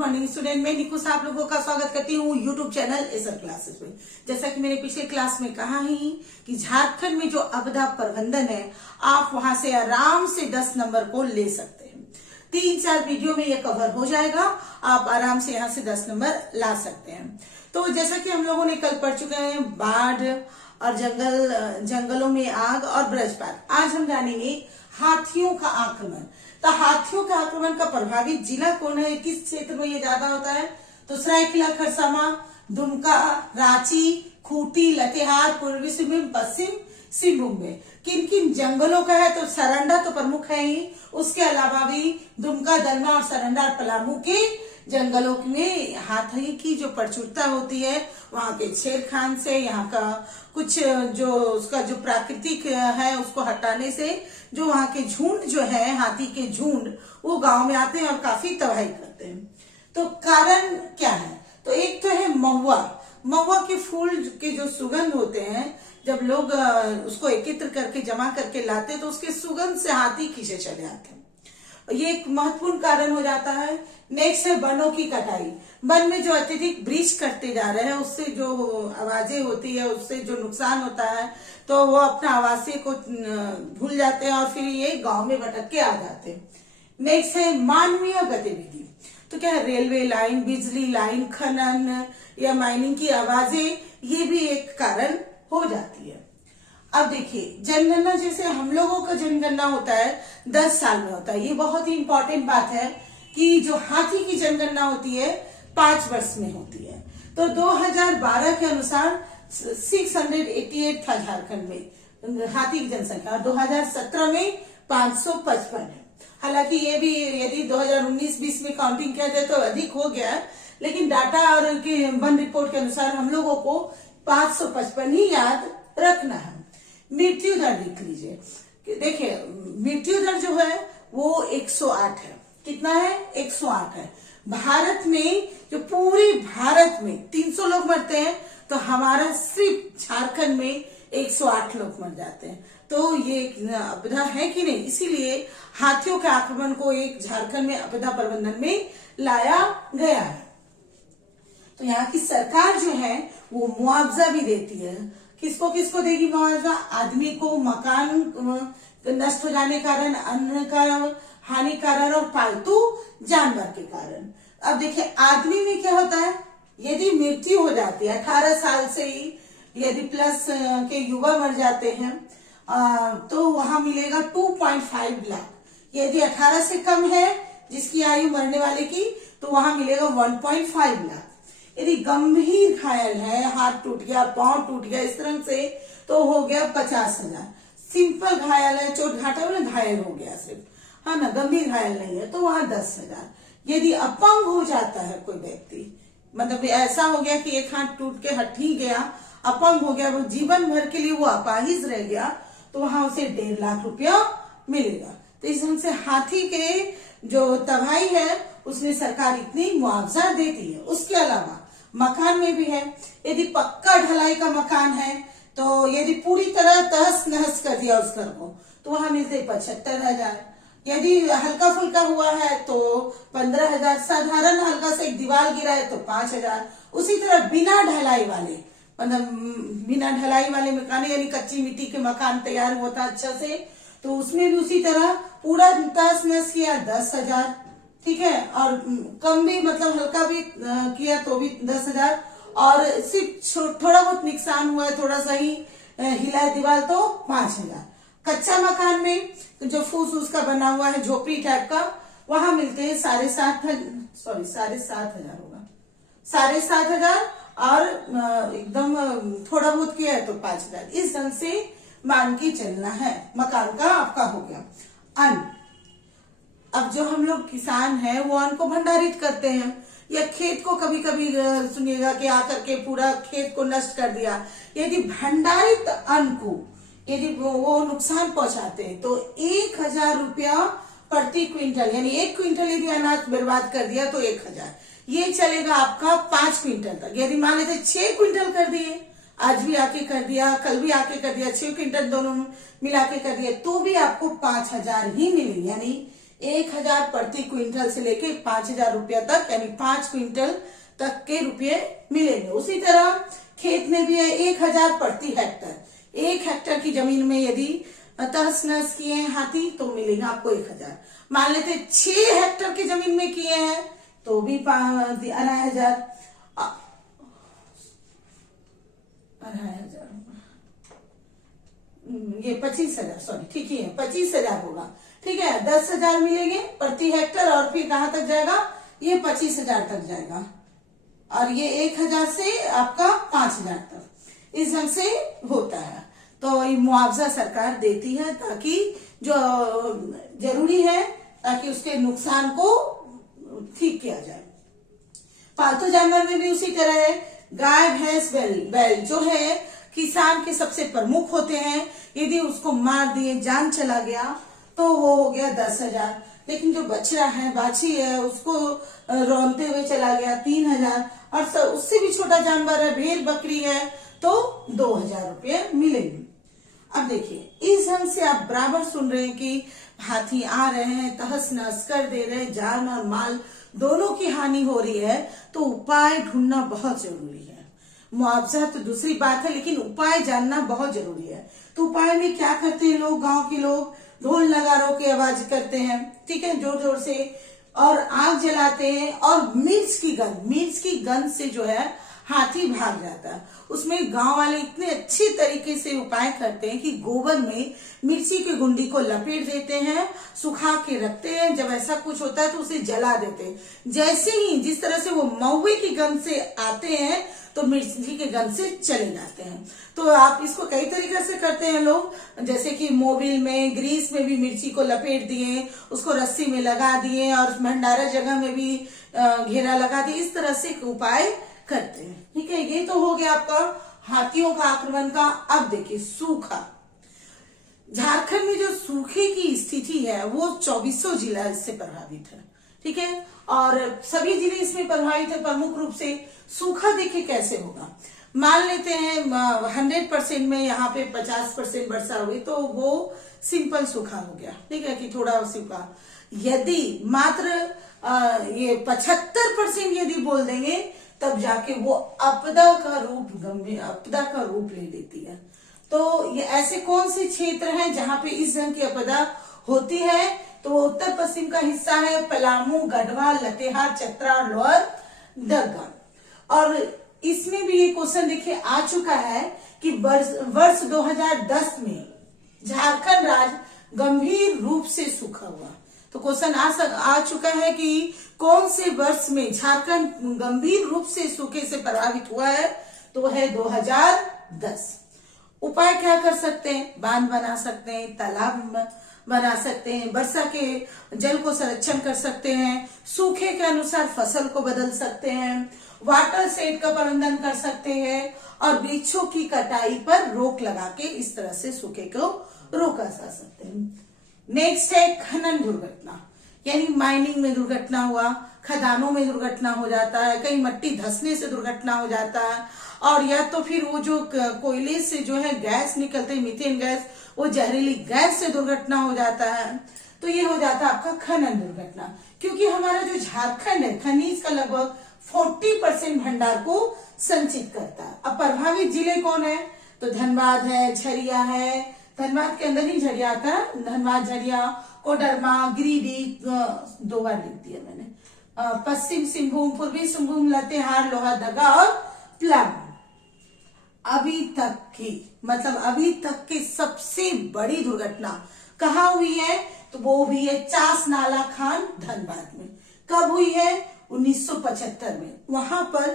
Morning student, मैं निकुस आप लोगों का स्वागत करती हूँ यूट्यूब चैनल एसर क्लासेस में। जैसा कि मैंने पिछले क्लास में कहा ही कि झारखंड में जो आपदा प्रबंधन है, आप वहां से आराम से 10 नंबर को ले सकते हैं। 3-4 वीडियो में ये कवर हो जाएगा, आप आराम से यहाँ से 10 नंबर ला सकते हैं। तो जैसा कि हम लोगों ने कल पढ़ चुके हैं बाढ़ और जंगलों में आग और वज्रपात। आज हम जानेंगे हाथियों का आक्रमण। तो हाथियों के आक्रमण का प्रभावित जिला कौन है, किस क्षेत्र में ये ज्यादा होता है? तो सरायकेला खरसावां, दुमका, रांची, खूंटी, लातेहार, पूर्वी सिंहभूम, पश्चिम सिंहभूम में। किन किन जंगलों का है? तो सरंडा तो प्रमुख है ही, उसके अलावा भी दुमका, दलमा और सरंडा और पलामू के जंगलों में हाथी की जो प्रचुरता होती है, वहां के छेड़खान से, यहाँ का कुछ जो उसका जो प्राकृतिक है उसको हटाने से जो वहां के झुंड जो है, हाथी के झुंड, वो गांव में आते हैं और काफी तबाही करते हैं। तो कारण क्या है? तो एक तो है महुआ के फूल के जो सुगंध होते हैं, जब लोग उसको एकत्र करके जमा करके लाते हैं तो उसके सुगंध से हाथी खींचे चले आते हैं। ये एक महत्वपूर्ण कारण हो जाता है। नेक्स्ट है वनों की कटाई। वन में जो अत्यधिक वृक्ष कटते जा रहे हैं, उससे जो आवाजें होती है, उससे जो नुकसान होता है, तो वो अपना आवासीय को भूल जाते हैं और फिर ये गांव में भटक के आ जाते हैं। नेक्स्ट है मानवीय गतिविधि। तो क्या है? रेलवे लाइन, बिजली लाइन, खनन या माइनिंग की आवाजें, ये भी एक कारण हो जाती है। अब देखिए, जनगणना जैसे हम लोगों का जनगणना होता है 10 साल में होता है। ये बहुत ही इंपॉर्टेंट बात है कि जो हाथी की जनगणना होती है 5 वर्ष में होती है। तो 2012 के अनुसार 688 था झारखंड में हाथी की जनसंख्या, और 2017 में 555 है। हालांकि ये भी यदि 2019-20 में काउंटिंग किया जाए तो अधिक हो गया है, लेकिन डाटा और के वन रिपोर्ट के अनुसार हम लोगों को 555 ही याद रखना है। मृत्यु दर देख लीजिए। देखिए, मृत्यु दर जो है वो 108 है। कितना है? 108 है। भारत में जो पूरे भारत में 300 लोग मरते हैं, तो हमारा सिर्फ झारखंड में 108 लोग मर जाते हैं। तो ये आपदा है कि नहीं? इसीलिए हाथियों के आक्रमण को एक झारखंड में आपदा प्रबंधन में लाया गया है। तो यहाँ की सरकार जो है वो मुआवजा भी देती है। किसको किसको देगी मुआवजा? आदमी को मकान नष्ट हो जाने के कारण, अन्न का हानि कारण और पालतू जानवर के कारण। अब देखिए, आदमी में क्या होता है? यदि मृत्यु हो जाती है 18 साल से ही, यदि प्लस के युवा मर जाते हैं, तो वहां मिलेगा 2.5 लाख। यदि 18 से कम है जिसकी आयु मरने वाले की, तो वहां मिलेगा 1.5 लाख। यदि गंभीर घायल है, हाथ टूट गया, पांव टूट गया, इस तरह से, तो हो गया 50,000। सिंपल घायल है, चोट घाटा वाला घायल हो गया सिर्फ, है ना, गंभीर घायल नहीं है, तो वहां 10,000। यदि अपंग हो जाता है कोई व्यक्ति, मतलब ऐसा हो गया कि एक हाथ टूट के हट ही गया, अपंग हो गया, वो जीवन भर के लिए वो अपाहिज रह गया, तो वहां उसे 1.5 लाख रुपया मिलेगा। तो इस ढंग से हाथी के जो तबाही है उसमें सरकार इतनी मुआवजा देती है। उसके अलावा मकान में भी है। यदि पक्का ढलाई का मकान है, तो यदि पूरी तरह तहस नहस कर दिया उस घर को, तो वहां मिलते 75,000। यदि हल्का फुल्का हुआ है तो 15,000। साधारण हल्का से एक दीवार गिरा है तो 5,000। उसी तरह बिना ढलाई वाले, मतलब बिना ढलाई वाले मकान, यानी कच्ची मिट्टी के मकान तैयार होता अच्छा से, तो उसमें भी उसी तरह पूरा तहस नहस किया 10,000। ठीक है, और कम भी, मतलब हल्का भी किया तो भी 10,000, और सिर्फ थोड़ा बहुत नुकसान हुआ है, थोड़ा सा ही हिला है दीवार, तो 5,000। कच्चा मकान में जो फूस उसका बना हुआ है, झोपड़ी टाइप का, वहां मिलते हैं 7,500 होगा, 7,500, और एकदम थोड़ा बहुत किया है तो 5,000। इस ढंग से मान के चलना है। मकान का आपका हो गया। अन्न, अब जो हम लोग किसान हैं वो अन्न को भंडारित करते हैं, या खेत को कभी कभी सुनिएगा कि आकर के पूरा खेत को नष्ट कर दिया। यदि भंडारित अन्न को यदि वो नुकसान पहुंचाते हैं, तो 1,000 रुपया प्रति क्विंटल, यानी 1 क्विंटल यदि अनाज बर्बाद कर दिया तो 1,000। ये चलेगा आपका 5 क्विंटल तक। यदि मान लेते 6 क्विंटल कर दिए, आज भी आके कर दिया, कल भी आके कर दिया, 6 क्विंटल दोनों मिला के कर दिया, तो भी आपको 5,000 ही मिलेगी। यानी 1000 प्रति क्विंटल से लेके 5000 रुपया तक, यानी 5 क्विंटल तक के रुपये मिलेंगे। उसी तरह खेत में भी है 1000 प्रति हेक्टर। 1 हेक्टर की जमीन में यदि तहस नहस किए हैं हाथी तो मिलेगा आपको 1000। मान लेते 6 हेक्टर की जमीन में किए हैं तो भी 2500, ये 25,000, सॉरी ठीक ही है, 25,000 होगा। ठीक है, 10,000 मिलेंगे प्रति हेक्टर, और फिर कहां तक जाएगा, ये 25,000 तक जाएगा, और ये 1000 से आपका 5,000 तक, इस ढंग से होता है। तो ये मुआवजा सरकार देती है ताकि जो जरूरी है ताकि उसके नुकसान को ठीक किया जाए। पालतू जानवर में भी उसी तरह है। गाय भैंस बैल जो है किसान के सबसे प्रमुख होते हैं। यदि उसको मार दिए, जान चला गया तो वो हो गया 10,000। लेकिन जो बछड़ा है, बाछी है, उसको रौंदते हुए चला गया 3,000, और उससे भी छोटा जानवर है, भेड़ बकरी है, तो 2,000 रुपये मिलेंगे। अब देखिए, इस ढंग से आप बराबर सुन रहे हैं कि हाथी आ रहे हैं, तहस नहस कर दे रहे हैं, जान और माल दोनों की हानि हो रही है, तो उपाय ढूंढना बहुत जरूरी है। मुआवजा तो दूसरी बात है, लेकिन उपाय जानना बहुत जरूरी है। तो उपाय में क्या करते हैं लोग, गांव के लोग ढोल नगारों की आवाज करते हैं, ठीक है, जोर जोर से, और आग जलाते हैं, और मिर्च की गंध से जो है हाथी भाग जाता है। उसमें गांव वाले इतने अच्छे तरीके से उपाय करते हैं कि गोबर में मिर्ची की गुंडी को लपेट देते हैं, सुखा के रखते हैं। जब ऐसा कुछ होता है तो उसे जला देते हैं। जैसे ही जिस तरह से वो महुए की गंध से आते हैं तो मिर्ची के गंध से चले जाते हैं। तो आप इसको कई तरीके से करते हैं लोग, जैसे कि मोबिल में, ग्रीस में भी मिर्ची को लपेट दिए, उसको रस्सी में लगा दिए, और भंडारा जगह में भी घेरा लगा दिए। इस तरह से उपाय करते हैं। ठीक है, ये तो हो गया आपका हाथियों का आक्रमण का। अब देखिए सूखा। झारखंड में जो सूखे की स्थिति है वो 2400 जिला इससे प्रभावित है। ठीक है, और सभी जिले इसमें प्रभावित है। प्रमुख रूप से सूखा देखिए कैसे होगा। मान लेते हैं 100% में यहाँ पे 50% वर्षा हुई तो वो सिंपल सूखा हो गया। ठीक है, कि थोड़ा सूखा। यदि मात्र ये 75% यदि बोल देंगे तब जाके वो आपदा का रूप ले लेती है। तो ये ऐसे कौन से क्षेत्र हैं जहां पे इस ढंग की आपदा होती है, तो वो उत्तर पश्चिम का हिस्सा है, पलामू, गढ़वा, लातेहार, चतरा और लोअर दरगा। और इसमें भी ये क्वेश्चन देखिए आ चुका है कि वर्ष 2010 में झारखंड राज्य गंभीर रूप से सूखा हुआ। तो क्वेश्चन आ चुका है कि कौन से वर्ष में झारखंड गंभीर रूप से सूखे से प्रभावित हुआ है, तो है 2010। उपाय क्या कर सकते हैं, बांध बना सकते हैं, तालाब बना सकते हैं, वर्षा के जल को संरक्षण कर सकते हैं, सूखे के अनुसार फसल को बदल सकते हैं, वाटर शेड का प्रबंधन कर सकते हैं, और वृक्षों की कटाई पर रोक लगा के इस तरह से सूखे को रोका जा सकते हैं। नेक्स्ट है खनन दुर्घटना, यानी माइनिंग में दुर्घटना हुआ, खदानों में दुर्घटना हो जाता है, कहीं मट्टी धंसने से दुर्घटना हो जाता है, और या तो फिर वो जो कोयले से जो है गैस निकलते हैं, मीथेन गैस, वो जहरीली गैस से दुर्घटना हो जाता है। तो ये हो जाता है आपका खनन दुर्घटना। क्योंकि हमारा जो झारखंड है खनिज का लगभग 40% भंडार को संचित करता है। अब प्रभावित जिले कौन है, तो धनबाद है, झरिया है, धनबाद के अंदर ही झरिया आता है, धनबाद, झरिया, कोडरमा, गिरिडीह, 2 बार लिख दिया मैंने, पश्चिम सिंहभूम, पूर्वी सिंहभूम, लातेहार, लोहरदगा और पलामू। अभी तक की सबसे बड़ी दुर्घटना कहाँ हुई है, तो वो हुई है चास नाला खान धनबाद में। कब हुई है, 1975 में। वहां पर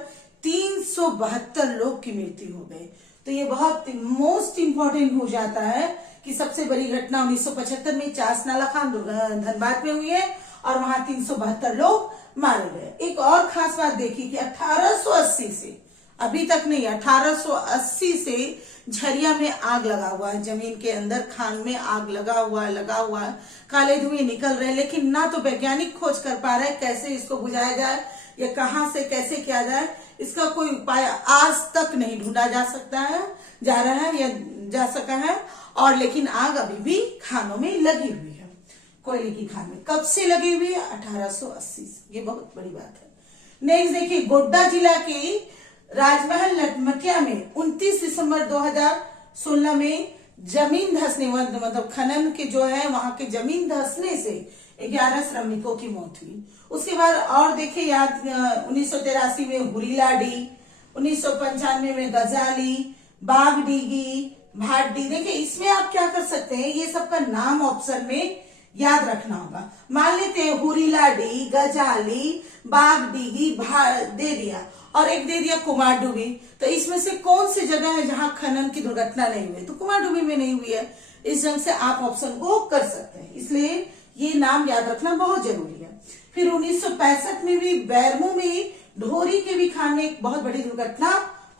372 लोग की मृत्यु हो गई। तो ये बहुत मोस्ट इम्पोर्टेंट हो जाता है कि सबसे बड़ी घटना 1975 में चास नाला खान धनबाद में हुई है, और वहां 372 लोग मारे गए। एक और खास बात देखी कि 1880 से, अभी तक नहीं, 1880 से झरिया में आग लगा हुआ है, जमीन के अंदर खान में आग लगा हुआ है, काले धुएं निकल रहे हैं, लेकिन ना तो वैज्ञानिक खोज कर पा रहे कैसे इसको बुझाया जाए या कहां से कैसे किया जाए। इसका कोई उपाय आज तक नहीं ढूंढा जा सका है, और लेकिन आग अभी भी खानों में लगी हुई है। कोयले की खान में। कब से लगे हुए? 1880 से। ये बहुत बड़ी बात है। नेक्स्ट देखिए, गोड्डा जिला के राजमहल लटमटिया में 29 दिसंबर 2016 में जमीन धंसने, मतलब खनन के जो है वहां के जमीन धंसने से 11 श्रमिकों की मौत हुई। उसके बाद और देखिए, याद 1983 में हुरीलाडी, 1995 में गजाली, बागडीगी, भाटी। देखिए इसमें आप क्या कर सकते हैं, ये सबका नाम ऑप्शन में याद रखना होगा। मान लेते हैं हुरीलाडी, गजाली, बागडीगी दे दिया और एक दे दिया कुमारडुबी, तो इसमें से कौन सी जगह है जहां खनन की दुर्घटना नहीं हुई? तो कुमारडुबी में नहीं हुई है। इस ढंग से आप ऑप्शन को कर सकते हैं, इसलिए ये नाम याद रखना बहुत जरूरी है। फिर 1965 में भी बैरमू में ढोरी के भी खान में एक बहुत बड़ी दुर्घटना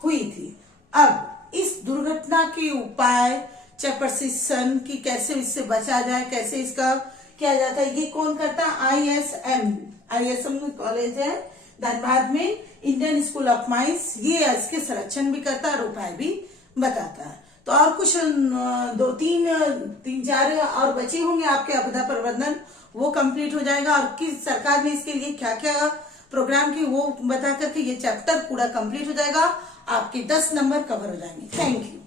हुई थी। अब इस दुर्घटना के उपाय, चाहे प्रशिक्षण की कैसे इससे बचा जाए, कैसे इसका किया जाता है, ये कौन करता है? ISM कॉलेज है धनबाद में, इंडियन स्कूल ऑफ माइंस, ये इसके संरक्षण भी करता है और उपाय भी बताता है। तो और कुछ 3-4 और बचे होंगे आपके आपदा प्रबंधन, वो कंप्लीट हो जाएगा। और किस सरकार ने इसके लिए क्या क्या प्रोग्राम की वो बता करके ये चैप्टर पूरा कंप्लीट हो जाएगा, आपके 10 नंबर कवर हो जाएंगे। Thank you.